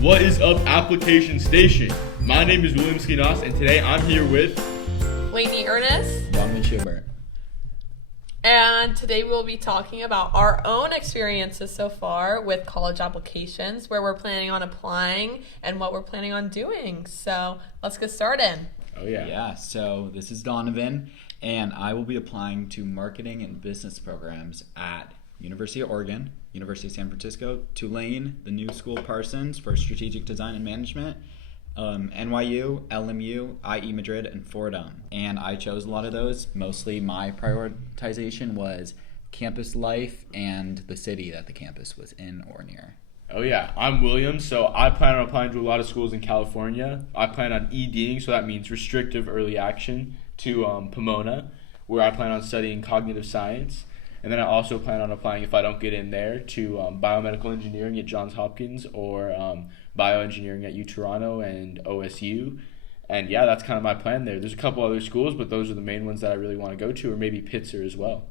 What is up, Application Station? My name is Schoinas, and today I'm here with Laney, Urness, Donovan, Schubert. and today we'll be talking about our own experiences so far with college applications, where we're planning on applying and what we're planning on doing. So let's get started. Oh yeah. So this is Donovan, and I will be applying to marketing and business programs at University of Oregon, University of San Francisco, Tulane, the new school Parsons for strategic design and management, NYU, LMU, IE Madrid, and Fordham. And I chose a lot of those. Mostly my prioritization was campus life and the city that the campus was in or near. Oh yeah, I'm William, so I plan on applying to a lot of schools in California. I plan on EDing, so that means restrictive early action, to Pomona, where I plan on studying cognitive science. And then I also plan on applying, if I don't get in there, to biomedical engineering at Johns Hopkins or bioengineering at UToronto and OSU. And yeah, that's kind of my plan there. There's a couple other schools, but those are the main ones that I really want to go to, or maybe Pitzer as well.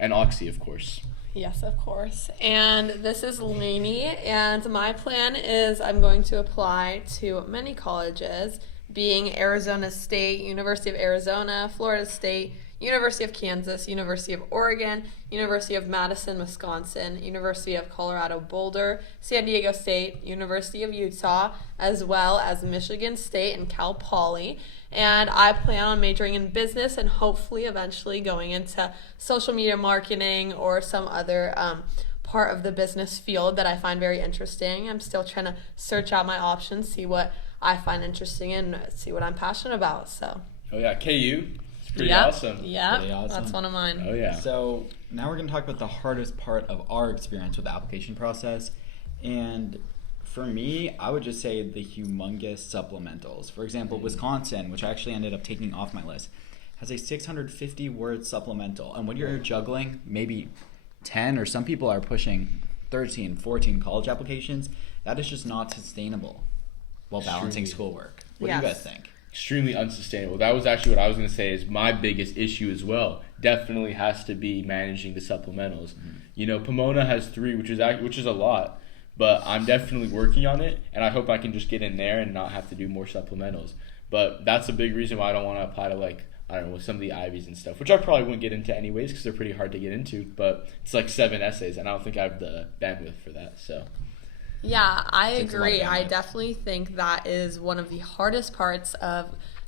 And Oxy, of course. Yes, of course. And this is Laney, and my plan is I'm going to apply to many colleges, being Arizona State, University of Arizona, Florida State, University of Kansas, University of Oregon, University of Madison, Wisconsin, University of Colorado Boulder, San Diego State, University of Utah, as well as Michigan State and Cal Poly. And I plan on majoring in business and hopefully eventually going into social media marketing or some other part of the business field that I find very interesting. I'm still trying to search out my options, see what I find interesting and see what I'm passionate about. So. Oh yeah, KU. Pretty Yep. awesome. Yeah, Pretty awesome. that's one of mine. Oh yeah. So now we're going to talk about the hardest part of our experience with the application process. And for me, I would just say the humongous supplementals. For example, Wisconsin, which I actually ended up taking off my list, has a 650-word supplemental. And when you're juggling maybe 10, or some people are pushing 13, 14 college applications, that is just not sustainable while balancing schoolwork. What do you guys think? Extremely unsustainable. That was actually what I was going to say is my biggest issue as well. Definitely has to be managing the supplementals. Mm-hmm. You know, Pomona has 3, which is a lot, but I'm definitely working on it, and I hope I can just get in there and not have to do more supplementals. But that's a big reason why I don't want to apply to some of the Ivies and stuff, which I probably wouldn't get into anyways because they're pretty hard to get into. But it's 7 essays, and I don't think I have the bandwidth for that. So. Yeah, I agree. I definitely think that is one of the hardest parts of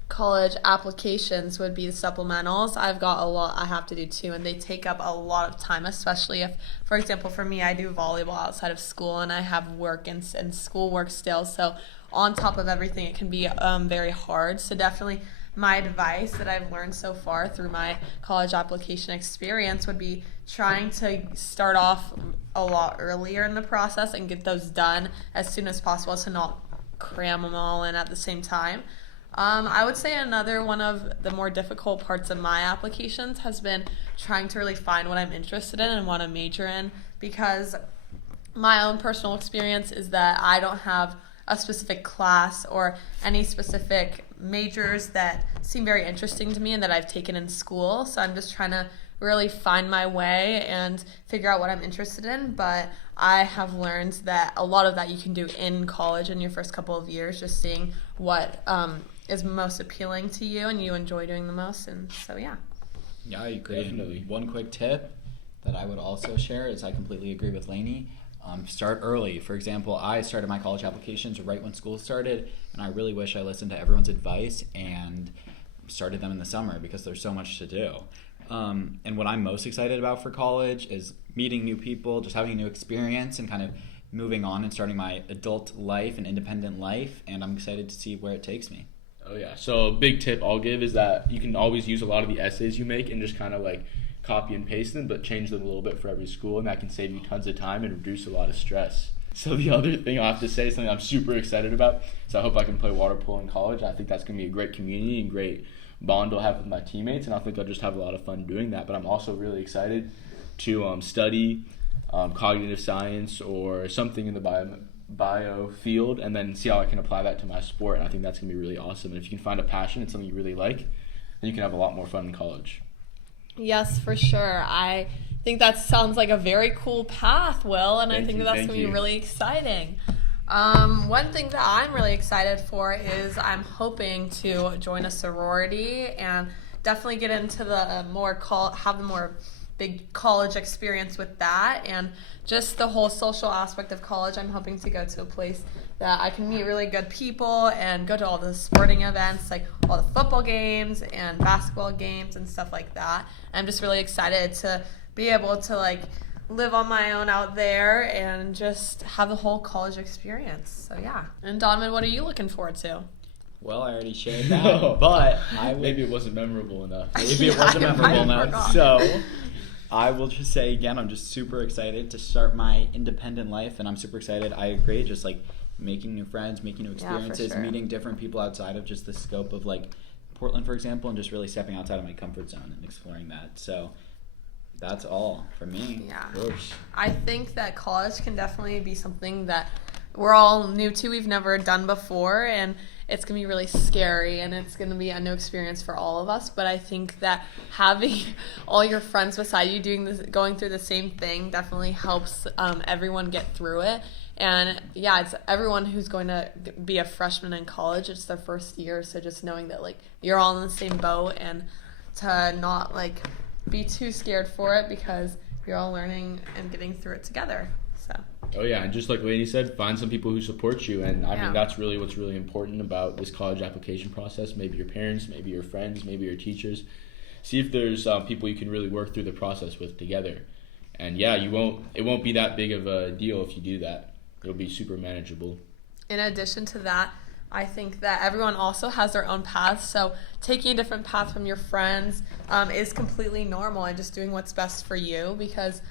college applications would be the supplementals. I've got a lot I have to do too, and they take up a lot of time, especially if, for example, for me, I do volleyball outside of school and I have work and school work still. So on top of everything, it can be very hard. So definitely my advice that I've learned so far through my college application experience would be trying to start off a lot earlier in the process and get those done as soon as possible to not cram them all in at the same time. I would say another one of the more difficult parts of my applications has been trying to really find what I'm interested in and want to major in, because my own personal experience is that I don't have a specific class or any specific majors that seem very interesting to me and that I've taken in school. So I'm just trying to really find my way and figure out what I'm interested in. But I have learned that a lot of that you can do in college in your first couple of years, just seeing what is most appealing to you and you enjoy doing the most. And so, yeah. Yeah, I agree. Definitely. One quick tip that I would also share is I completely agree with Laney. Start early. For example, I started my college applications right when school started, and I really wish I listened to everyone's advice and started them in the summer because there's so much to do. And what I'm most excited about for college is meeting new people, just having a new experience, and kind of moving on and starting my adult life and independent life, and I'm excited to see where it takes me. Oh yeah. So a big tip I'll give is that you can always use a lot of the essays you make and just kind of copy and paste them, but change them a little bit for every school, and that can save you tons of time and reduce a lot of stress. So the other thing I'll have to say is something I'm super excited about. So I hope I can play water polo in college. I think that's going to be a great community and great bond I'll have with my teammates, and I think I'll just have a lot of fun doing that. But I'm also really excited to study cognitive science or something in the bio field, and then see how I can apply that to my sport. And I think that's going to be really awesome. And if you can find a passion and something you really like, then you can have a lot more fun in college. Yes, for sure. I think that sounds like a very cool path, Will, and I think that's going to be really exciting. One thing that I'm really excited for is I'm hoping to join a sorority and definitely get into the have a more big college experience with that, and just the whole social aspect of college. I'm hoping to go to a place that I can meet really good people and go to all the sporting events, like all the football games and basketball games and stuff like that. I'm just really excited to be able to like live on my own out there and just have the whole college experience. So yeah. And Donovan, what are you looking forward to? Well, I already shared that, but maybe it wasn't memorable enough. Maybe it wasn't memorable enough. So I will just say again, I'm just super excited to start my independent life, and I'm super excited. I agree, just like making new friends, making new experiences, meeting different people outside of just the scope of like Portland, for example, and just really stepping outside of my comfort zone and exploring that. So that's all for me. Yeah. Of course. I think that college can definitely be something that we're all new to. We've never done before, and it's going to be really scary, and it's going to be a new experience for all of us. But I think that having all your friends beside you going through the same thing definitely helps everyone get through it. And yeah, it's everyone who's going to be a freshman in college. It's their first year, so just knowing that like you're all in the same boat, and to not like be too scared for it because you're all learning and getting through it together. So. Oh yeah, and just like Laney said, find some people who support you, and I mean that's really what's really important about this college application process. Maybe your parents, maybe your friends, maybe your teachers. See if there's people you can really work through the process with together. And yeah, it won't be that big of a deal if you do that. It'll be super manageable. In addition to that, I think that everyone also has their own path, so taking a different path from your friends is completely normal, and just doing what's best for you because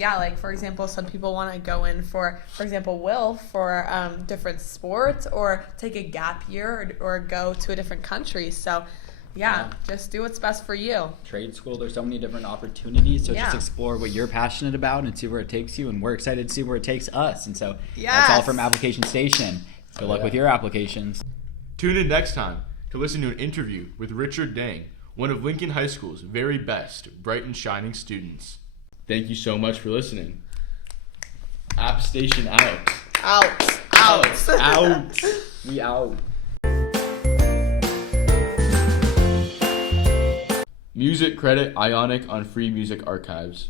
like for example, some people want to go in for example, Will for different sports or take a gap year or go to a different country. So yeah, just do what's best for you. Trade school, there's so many different opportunities, so just explore what you're passionate about and see where it takes you, and we're excited to see where it takes us. And so that's all from Application Station. Good luck with your applications. Tune in next time to listen to an interview with Richard Dang, one of Lincoln High School's very best bright and shining students. Thank you so much for listening. App Station out. Out. We out. Music credit Ionic on Free Music Archives.